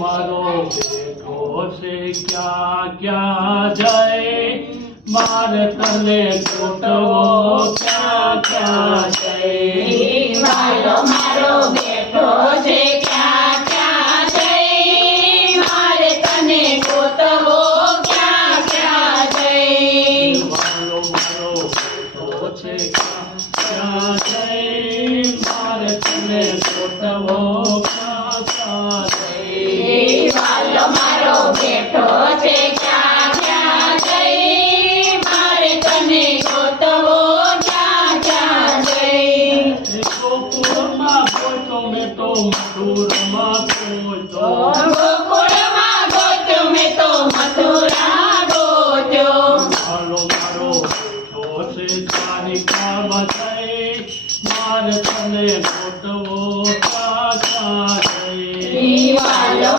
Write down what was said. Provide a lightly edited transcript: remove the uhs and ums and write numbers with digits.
મારો બેઠો છે ક્યાં ક્યાં જાય મારે તને ગોતવો ક્યાં ક્યાં જાય મારો બેઠો